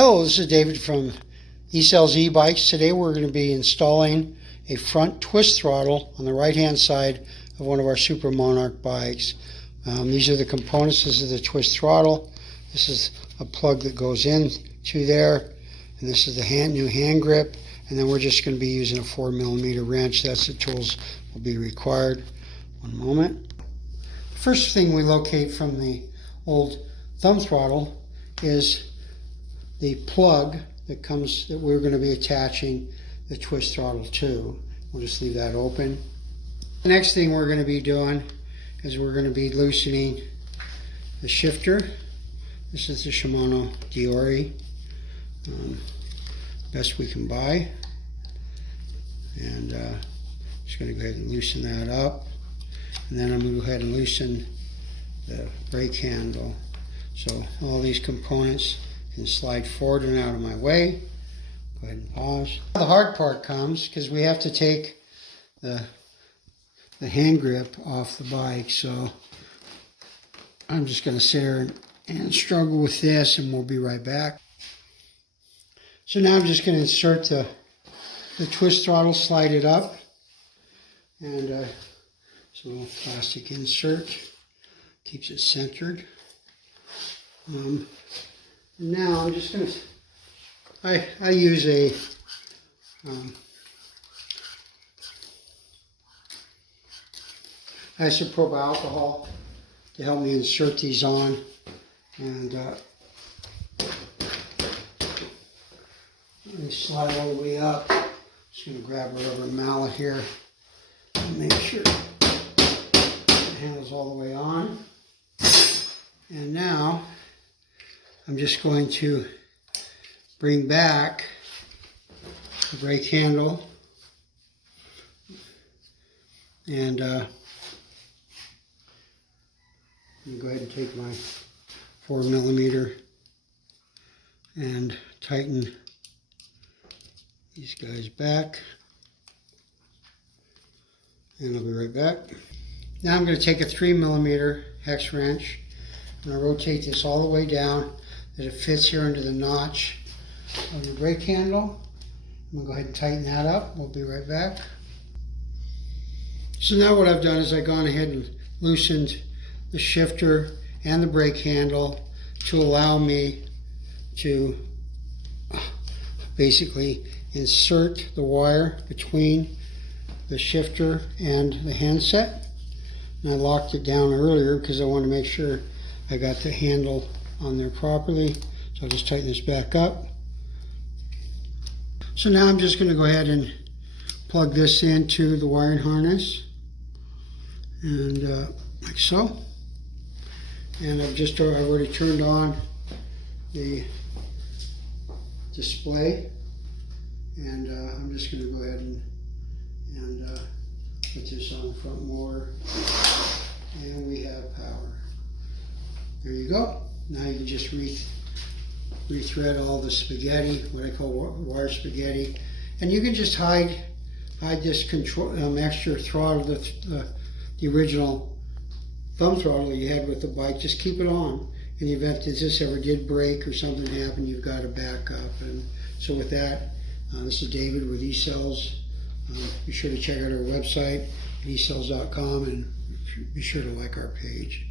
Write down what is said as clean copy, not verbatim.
Hello, this is David from eCell's e-bikes. Today we're going to be installing a front twist throttle on the right hand side of one of our Super Monarch bikes. These are the components. This is the twist throttle. This is a plug that goes in to there, and this is the new hand grip, and then we're just going to be using a 4mm wrench. That's the tools will be required. One moment. First thing we locate from the old thumb throttle is the plug that we're going to be attaching the twist throttle to. We'll just leave that open. The next thing we're going to be doing is we're going to be loosening the shifter. This is the Shimano Diori, best we can buy, and just going to go ahead and loosen that up, and then I'm going to go ahead and loosen the brake handle. So all these components can slide forward and out of my way. Go ahead and pause. The hard part comes because we have to take the hand grip off the bike. So I'm just going to sit here and struggle with this, and we'll be right back. So now I'm just going to insert the twist throttle, slide it up, and it's a little plastic insert, keeps it centered. Now I'm just going to, I use a isopropyl alcohol to help me insert these on, and let me slide all the way up. Just going to grab a rubber mallet here and make sure the handle's all the way on. And now I'm just going to bring back the brake handle, and I'm going to go ahead and take my 4mm and tighten these guys back, and I'll be right back. Now I'm going to take a 3mm hex wrench. I'm going to rotate this all the way down that it fits here under the notch of the brake handle. I'm going to go ahead and tighten that up. We'll be right back. So now what I've done is I've gone ahead and loosened the shifter and the brake handle to allow me to basically insert the wire between the shifter and the handset. And I locked it down earlier because I want to make sure I got the handle on there properly. So I'll just tighten this back up. So now I'm just going to go ahead and plug this into the wiring harness, and like so. And I've already turned on the display, and I'm just going to go ahead and put this on the front motor, and we have power. There you go. Now you can just rethread all the spaghetti, what I call wire spaghetti, and you can just hide this control extra throttle, the original thumb throttle that you had with the bike. Just keep it on. In the event that this ever did break or something happened, you've got a backup. And so with that, this is David with eCells. Be sure to check out our website, ecells.com, and be sure to like our page.